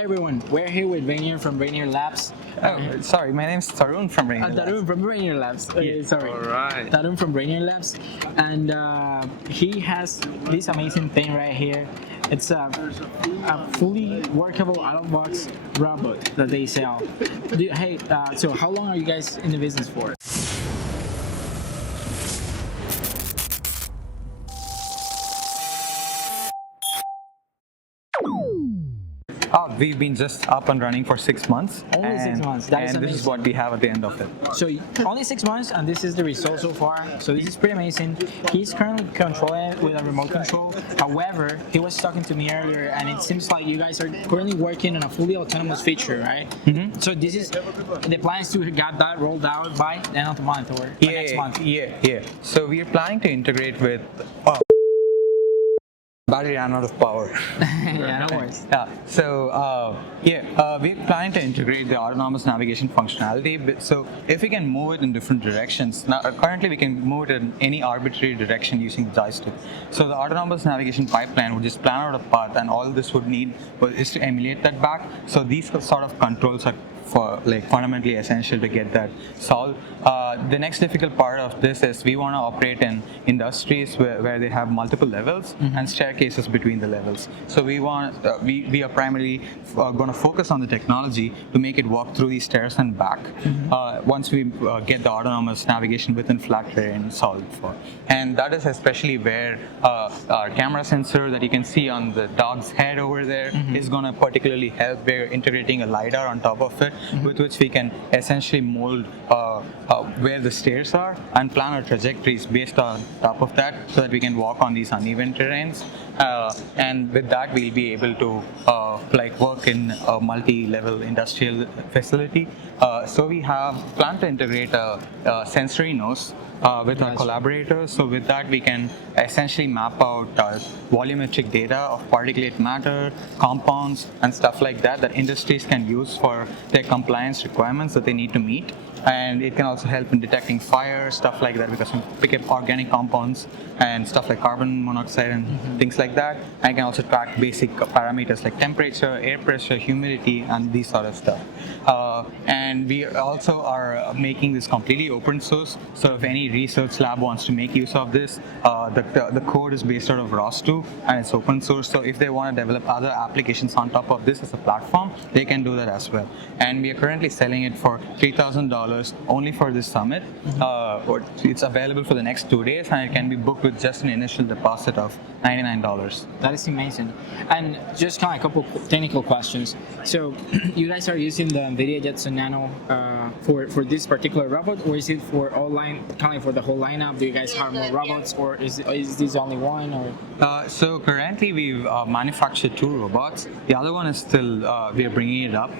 Hi everyone, we're here with Rainier from Rainier Labs. Oh, sorry, my name's Tarun from Rainier Labs. Tarun from Rainier Labs. Okay, sorry. Alright. Tarun from Rainier Labs, and he has this amazing thing right here. It's a fully workable out-of-box robot that they sell. So how long are you guys in the business for? We've been just up and running for 6 months. Only 6 months. That is and this is amazing. what we have at the end of it. So only 6 months, and this is the result so far. So this is pretty amazing. He's currently controlling it with a remote control. However, he was talking to me earlier, and it seems like you guys are currently working on a fully autonomous feature, right? Mm-hmm. So this is the plans to get that rolled out by the end of the month or next month. Yeah. So we are planning to integrate with. Battery ran out of power. Yeah, no worries. We're planning to integrate the autonomous navigation functionality. So if we can move it in different directions, now currently we can move it in any arbitrary direction using the joystick. So the autonomous navigation pipeline would just plan out a path, and all this would need is to emulate that back. So these sort of controls are fundamentally essential to get that solved. The next difficult part of this is we want to operate in industries where they have multiple levels and staircases between the levels. So we are primarily going to focus on the technology to make it walk through these stairs and back once we get the autonomous navigation within flat terrain solved for. And that is especially where our camera sensor that you can see on the dog's head over there is going to particularly help. We're integrating a LiDAR on top of it, with which we can essentially mold where the stairs are and plan our trajectories based on top of that, so that we can walk on these uneven terrains. And with that, we'll be able to work in a multi-level industrial facility. So we have planned to integrate a sensory nose with our collaborators. So with that, we can essentially map out volumetric data of particulate matter, compounds, and stuff like that industries can use for their compliance requirements that they need to meet. And it can also help in detecting fire, stuff like that, because we pick up organic compounds and stuff like carbon monoxide and things like that. And it can also track basic parameters like temperature, air pressure, humidity, and these sort of stuff. And we also are making this completely open source. So if any research lab wants to make use of this, the code is based out of ROS2 and it's open source. So if they want to develop other applications on top of this as a platform, they can do that as well. And we are currently selling it for $3,000 only for this summit. It's available for the next 2 days, and it can be booked with just an initial deposit of $99. That is amazing. And just kind of a couple technical questions. So you guys are using the NVIDIA Jetson Nano for this particular robot, or is it for for the whole lineup? Do you guys have more robots, or is this only one? Or so currently we've manufactured 2 robots. The other one is still we are bringing it up.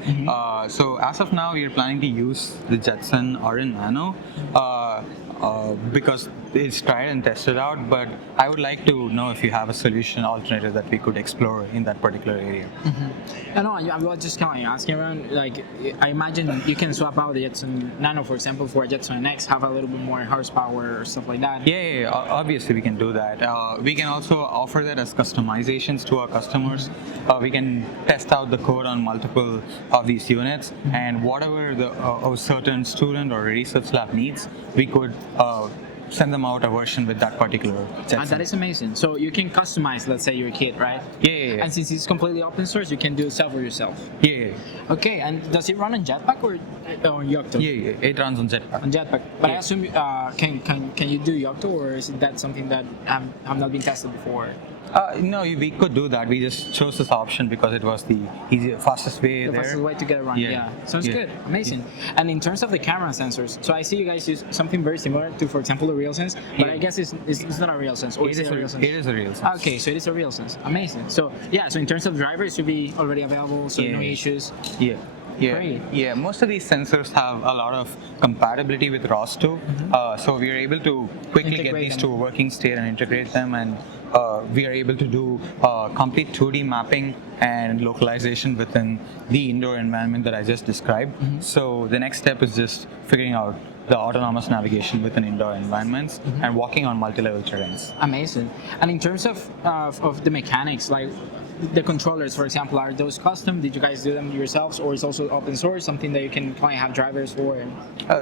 So as of now, we are planning to use the Jetson Orin Nano because it's tried and tested out, but I would like to know if you have a solution alternative that we could explore in that particular area. I was just kind of asking around. Like, I imagine you can swap out the Jetson Nano, for example, for a Jetson X, have a little bit more horsepower or stuff like that. Yeah, obviously we can do that. We can also offer that as customizations to our customers. We can test out the code on multiple of these units, and whatever a certain student or research lab needs, we could send them out a version with that particular Jetson. That is amazing. So you can customize, let's say, your kit, right? Yeah. And since it's completely open source, you can do it for yourself. Yeah. Okay, and does it run on Jetpack or on Yocto? Yeah, it runs on Jetpack. On Jetpack. But I assume, can you do Yocto, or is that something that have not been tested before? No, we could do that. We just chose this option because it was the fastest way there. The fastest way to get around. Yeah. Sounds good. Amazing. Yeah. And in terms of the camera sensors, so I see you guys use something very similar to, for example, the RealSense, but I guess it's not a RealSense. Or it is a RealSense. Okay, so it is a RealSense. Amazing. So so in terms of drivers, it should be already available, so no issues. Yeah, most of these sensors have a lot of compatibility with ROS2, so we are able to quickly get these to a working state and integrate them, and we are able to do complete 2D mapping and localization within the indoor environment that I just described. So the next step is just figuring out the autonomous navigation within indoor environments and walking on multi-level terrains. Amazing. And in terms of the mechanics, like the controllers, for example, are those custom? Did you guys do them yourselves, or is also open source, something that you can kind of have drivers for?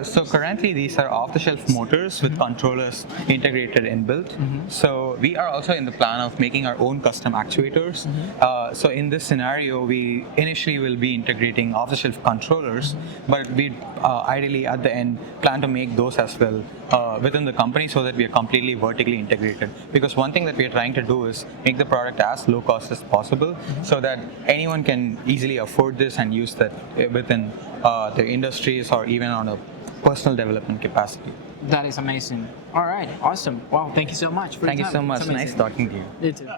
So currently these are off-the-shelf motors with controllers integrated inbuilt. So we are also in the plan of making our own custom actuators. So in this scenario, we initially will be integrating off-the-shelf controllers, but we ideally at the end plan to make those as well within the company so that we are completely vertically integrated. Because one thing that we are trying to do is make the product as low cost as possible so that anyone can easily afford this and use that within their industries or even on a personal development capacity. That is amazing. All right, awesome. Wow, thank you so much for your Thank you time. so much. It's Nice amazing. talking to you. You too.